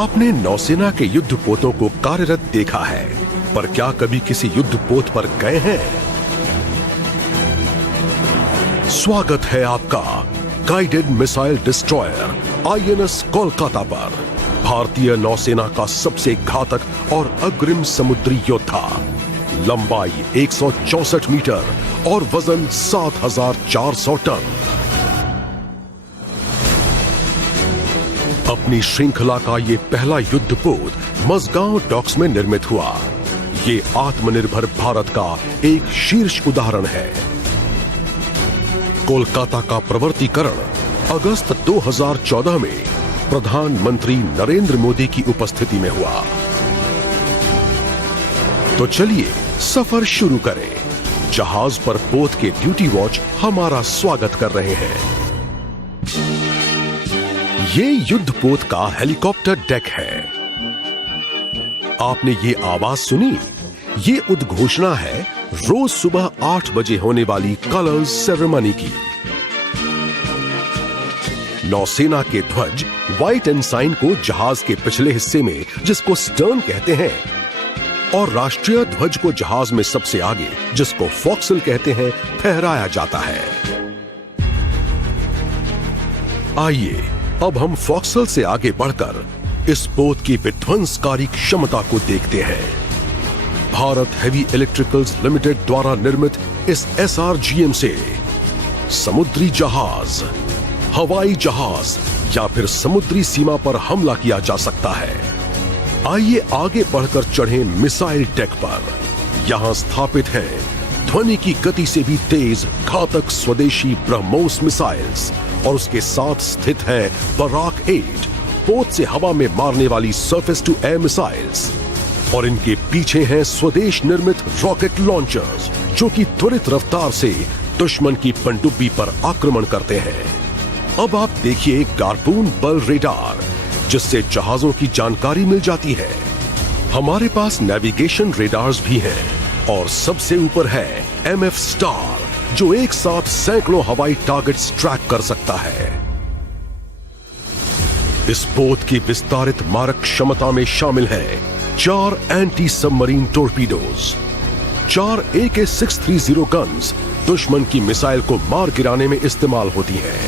आपने नौसेना के युद्धपोतों को कार्यरत देखा है, पर क्या कभी किसी युद्धपोत पर गए हैं? स्वागत है आपका guided missile destroyer INS Kolkata पर। भारतीय नौसेना का सबसे घातक और अग्रिम समुद्री योद्धा। लंबाई 164 मीटर और वजन 7,400 टन। अपनी श्रृंखला का ये पहला युद्धपोत मजगांव डॉक्स में निर्मित हुआ। ये आत्मनिर्भर भारत का एक शीर्ष उदाहरण है। कोलकाता का प्रवर्तीकरण अगस्त 2014 में प्रधानमंत्री नरेंद्र मोदी की उपस्थिति में हुआ। तो चलिए सफर शुरू करें। जहाज पर पोत के ड्यूटी वॉच हमारा स्वागत कर रहे हैं। ये युद्धपोत का हेलीकॉप्टर डेक है। आपने ये आवाज सुनी? ये उद्घोषणा है रोज सुबह 8 बजे होने वाली कलर्स सेरेमनी की। नौसेना के ध्वज व्हाइट एनसाइन को जहाज के पिछले हिस्से में, जिसको स्टर्न कहते हैं, और राष्ट्रीय ध्वज को जहाज में सबसे आगे, जिसको फोक्सल कहते हैं, फहराया जाता है। आइए अब हम फोक्सल से आगे बढ़कर इस पोत की विध्वंसकारी क्षमता को देखते हैं। भारत हेवी इलेक्ट्रिकल्स लिमिटेड द्वारा निर्मित इस SRGM से समुद्री जहाज, हवाई जहाज या फिर समुद्री सीमा पर हमला किया जा सकता है। आइए आगे बढ़कर चढ़ें मिसाइल डेक पर। यहां स्थापित है ध्वनि की गति से भी तेज घातक स्वदेशी ब्रह्मोस मिसाइल्स, और उसके साथ स्थित है बराक 8 पोत से हवा में मारने वाली सरफेस टू एयर मिसाइल्स, और इनके पीछे हैं स्वदेश निर्मित रॉकेट लॉन्चर्स, जो कि त्वरित रफ्तार से दुश्मन की पनडुब्बी पर आक्रमण करते हैं। अब आप देखिए गार्पून बल रेडार, जिससे जहाजों की जानकारी मिल जाती है। हमारे पास नेविगेशन रेडार्स भी हैं, और सबसे ऊपर है MF स्टार, जो एक साथ सैकड़ों हवाई टारगेट्स ट्रैक कर सकता है। इस पोत की विस्तारित मारक क्षमता में शामिल है 4 एंटी सबमरीन टोरपीडोज, 4 AK-630 गन्स दुश्मन की मिसाइल को मार गिराने में इस्तेमाल होती हैं।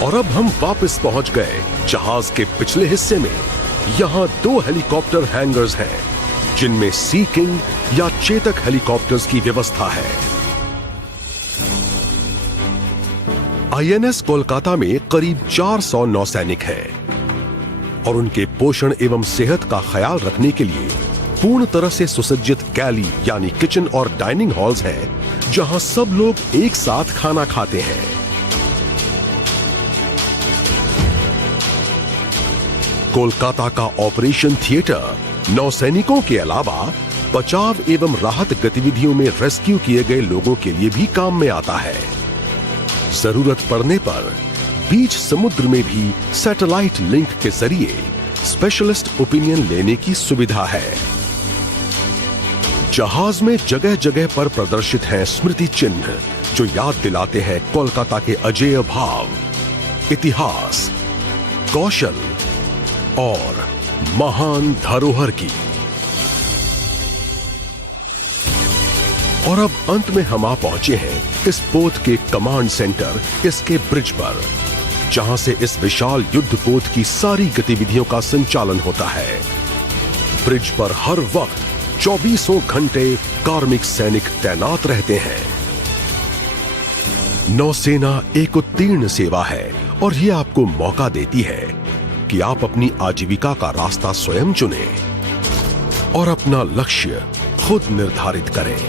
और अब हम वापस पहुंच गए जहाज के पिछले हिस्से में। यहां 2 हेलीकॉप्टर हैंगर्स हैं, जिनमें सी किंग या चेतक हेलीकॉप्टर्स की व्यवस्था है। INS कोलकाता में करीब 400 नौसैनिक हैं, और उनके पोषण एवं सेहत का ख्याल रखने के लिए पूर्ण तरह से सुसज्जित गैली यानी किचन और डाइनिंग हॉल्स हैं, जहां सब लोग एक साथ खाना खाते हैं। कोलकाता का ऑपरेशन थिएटर नौसैनिकों के अलावा बचाव एवं राहत गतिविधियों में रेस्क्यू किए गए लोगों के लिए भी काम में आता है। जरूरत पड़ने पर बीच समुद्र में भी सैटेलाइट लिंक के जरिए स्पेशलिस्ट ओपिनियन लेने की सुविधा है। जहाज में जगह जगह पर प्रदर्शित हैं स्मृति चिन्ह, जो याद दिलाते हैं कोलकाता के अजेय भाव, इतिहास, कौशल और महान धरोहर की। और अब अंत में हम आ पहुंचे हैं इस पोत के कमांड सेंटर, इसके ब्रिज पर, जहां से इस विशाल युद्धपोत की सारी गतिविधियों का संचालन होता है। ब्रिज पर हर वक्त 24 घंटे कार्मिक सैनिक तैनात रहते हैं। नौसेना एक उत्तीर्ण सेवा है, और यह आपको मौका देती है कि आप अपनी आजीविका का रास्ता स्वयं चुनें और अपना लक्ष्य खुद निर्धारित करें।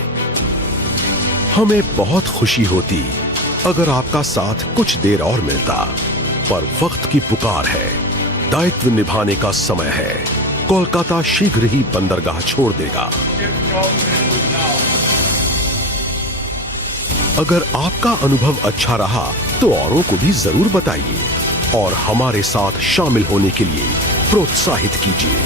हमें बहुत खुशी होती अगर आपका साथ कुछ देर और मिलता, पर वक्त की पुकार है, दायित्व निभाने का समय है। कोलकाता शीघ्र ही बंदरगाह छोड़ देगा। अगर आपका अनुभव अच्छा रहा तो औरों को भी जरूर बताइए, और हमारे साथ शामिल होने के लिए प्रोत्साहित कीजिए।